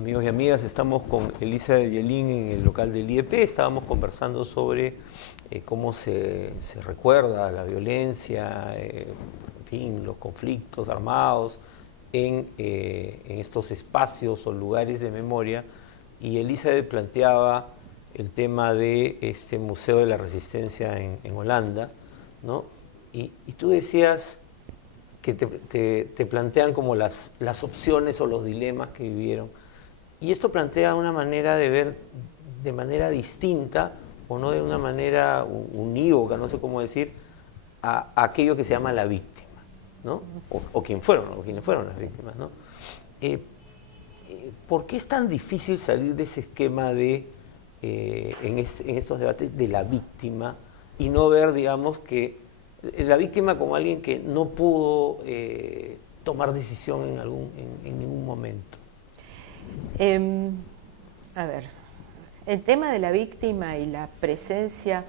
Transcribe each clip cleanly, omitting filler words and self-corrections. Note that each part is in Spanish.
Amigos y amigas, estamos con Elisa de Yelín en el local del IEP. Estábamos conversando sobre cómo se recuerda la violencia, en fin, los conflictos armados en estos espacios o lugares de memoria. Y Elisa planteaba el tema de este Museo de la Resistencia en Holanda, ¿no? Y tú decías que te plantean como las opciones o los dilemas que vivieron. Y esto plantea una manera de ver de manera distinta, o no de una manera unívoca, no sé cómo decir, a aquello que se llama la víctima, ¿no? O quienes fueron las víctimas, ¿no? ¿Por qué es tan difícil salir de ese esquema de, en estos debates, de la víctima y no ver, digamos, que la víctima como alguien que no pudo tomar decisión en ningún momento? A ver, el tema de la víctima y la presencia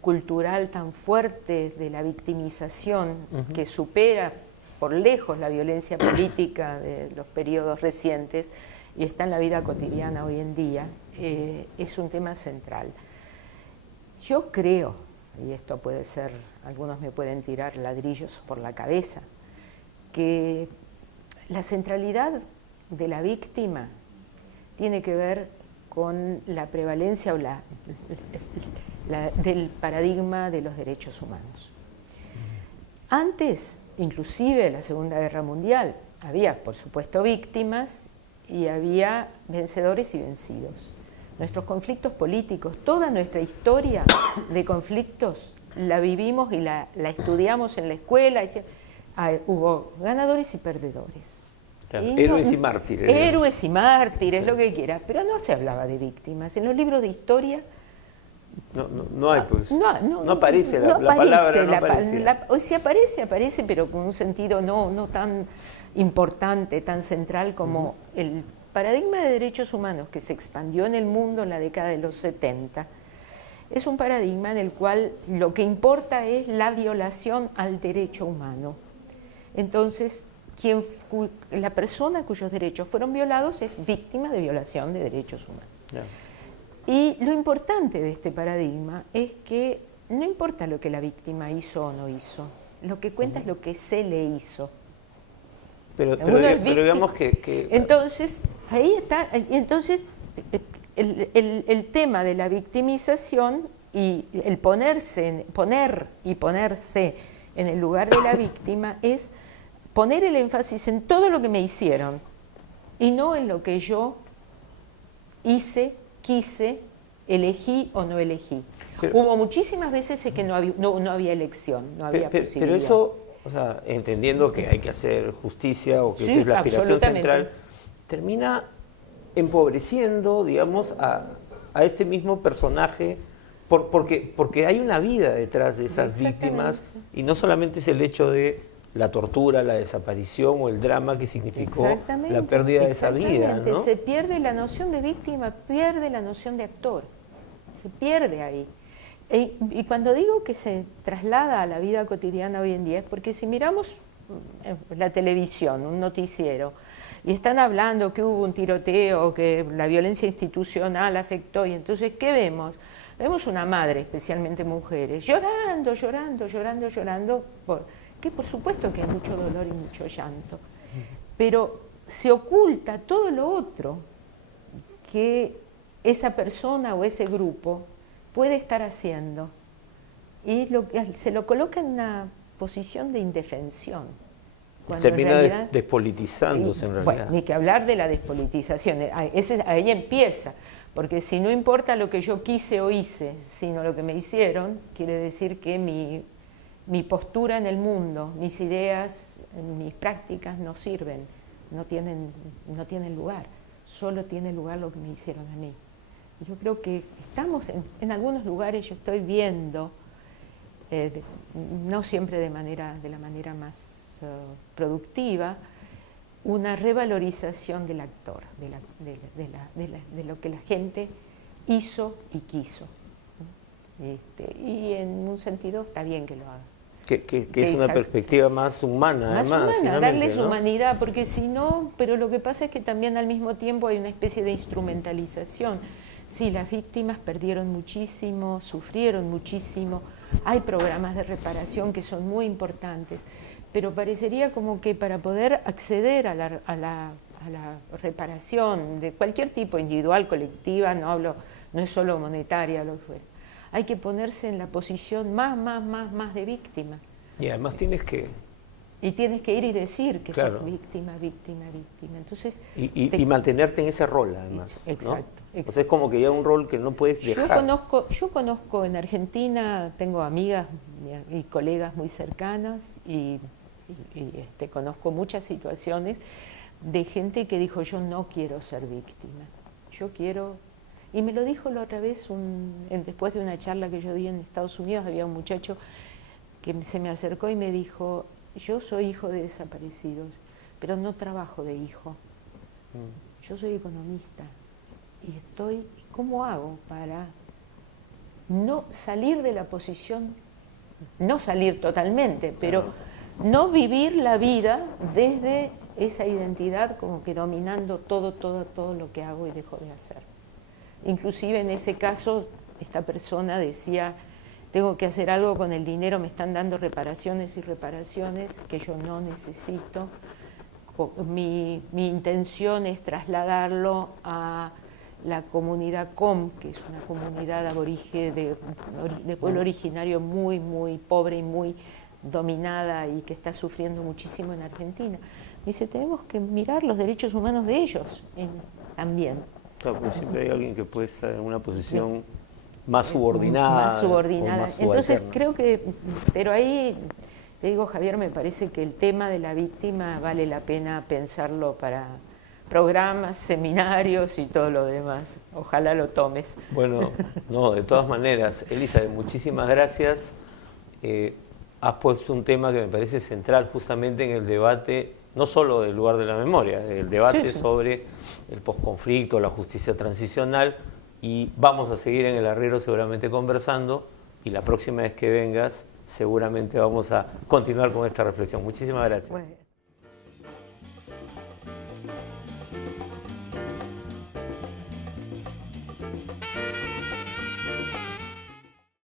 cultural tan fuerte de la victimización que supera por lejos la violencia política de los periodos recientes y está en la vida cotidiana hoy en día, es un tema central. Yo creo, y esto puede ser, algunos me pueden tirar ladrillos por la cabeza, que la centralidad de la víctima tiene que ver con la prevalencia o del paradigma de los derechos humanos. Antes, inclusive en la Segunda Guerra Mundial, había, por supuesto, víctimas y había vencedores y vencidos. Nuestros conflictos políticos, toda nuestra historia de conflictos la vivimos y la estudiamos en la escuela. Hubo ganadores y perdedores. Claro, héroes y mártires. Héroes y mártires, sí, lo que quieras, pero no se hablaba de víctimas. En los libros de historia no hay, pues. No aparece la palabra. No aparece. O si aparece, pero con un sentido no tan importante, tan central como el paradigma de derechos humanos que se expandió en el mundo en la década de los 70. Es un paradigma en el cual lo que importa es la violación al derecho humano. Entonces, la persona cuyos derechos fueron violados es víctima de violación de derechos humanos. Yeah. Y lo importante de este paradigma es que no importa lo que la víctima hizo o no hizo, lo que cuenta es lo que se le hizo. Pero digamos que... Entonces, ahí está, entonces el tema de la victimización y el ponerse en el lugar de la víctima es poner el énfasis en todo lo que me hicieron y no en lo que yo hice, quise, elegí o no elegí. Hubo muchísimas veces en que no había elección, no había posibilidad. Pero eso, o sea, entendiendo que hay que hacer justicia o que esa es la aspiración central, termina empobreciendo, digamos, a este mismo personaje, porque hay una vida detrás de esas víctimas y no solamente es el hecho de la tortura, la desaparición o el drama que significó la pérdida de esa vida, ¿no? Se pierde la noción de víctima, pierde la noción de actor, se pierde ahí. Y cuando digo que se traslada a la vida cotidiana hoy en día es porque si miramos la televisión, un noticiero, y están hablando que hubo un tiroteo, que la violencia institucional afectó, y entonces, ¿qué vemos? Vemos una madre, especialmente mujeres, llorando, que por supuesto que hay mucho dolor y mucho llanto, pero se oculta todo lo otro que esa persona o ese grupo puede estar haciendo y se lo coloca en una posición de indefensión. Termina despolitizándose en realidad. Bueno, ni que hablar de la despolitización, ahí empieza, porque si no importa lo que yo quise o hice, sino lo que me hicieron, quiere decir que mi postura en el mundo, mis ideas, mis prácticas no sirven, no tienen lugar, solo tiene lugar lo que me hicieron a mí. Yo creo que estamos en algunos lugares, yo estoy viendo, no siempre de la manera más productiva, una revalorización del actor, de lo que la gente hizo y quiso. Y en un sentido está bien que lo haga. Que es una perspectiva más humana, más además. humana, darles ¿no? humanidad, porque si no, pero lo que pasa es que también al mismo tiempo hay una especie de instrumentalización. Sí, las víctimas perdieron muchísimo, sufrieron muchísimo, hay programas de reparación que son muy importantes, pero parecería como que para poder acceder a la reparación de cualquier tipo, individual, colectiva, no es solo monetaria, lo que fuera, hay que ponerse en la posición más de víctima. Y además tienes que ir y decir que claro. sos víctima. Entonces, y mantenerte en ese rol, además. Exacto. ¿no? O sea, es como que ya un rol que no puedes dejar. Yo conozco en Argentina, tengo amigas y colegas muy cercanas y conozco muchas situaciones de gente que dijo: yo no quiero ser víctima, yo quiero... Y me lo dijo la otra vez, después de una charla que yo di en Estados Unidos, había un muchacho que se me acercó y me dijo: yo soy hijo de desaparecidos, pero no trabajo de hijo. Yo soy economista y ¿cómo hago para no salir de la posición, no salir totalmente, pero no vivir la vida desde esa identidad como que dominando todo lo que hago y dejo de hacer? Inclusive en ese caso, esta persona decía: tengo que hacer algo con el dinero, me están dando reparaciones y reparaciones que yo no necesito. Mi intención es trasladarlo a la comunidad Com, que es una comunidad aborigen de pueblo originario muy pobre y muy dominada y que está sufriendo muchísimo en Argentina. Me dice: tenemos que mirar los derechos humanos de ellos también. Claro, porque siempre hay alguien que puede estar en una posición más subordinada. Más subordinada. Más entonces creo que, pero ahí te digo, Javier, me parece que el tema de la víctima vale la pena pensarlo para programas, seminarios y todo lo demás. Ojalá lo tomes. Bueno, no, de todas maneras, Elizabeth, muchísimas gracias. Has puesto un tema que me parece central justamente en el debate, no solo del lugar de la memoria, el debate sobre el posconflicto, la justicia transicional, y vamos a seguir en el Arriero seguramente conversando, y la próxima vez que vengas seguramente vamos a continuar con esta reflexión. Muchísimas gracias. Bueno.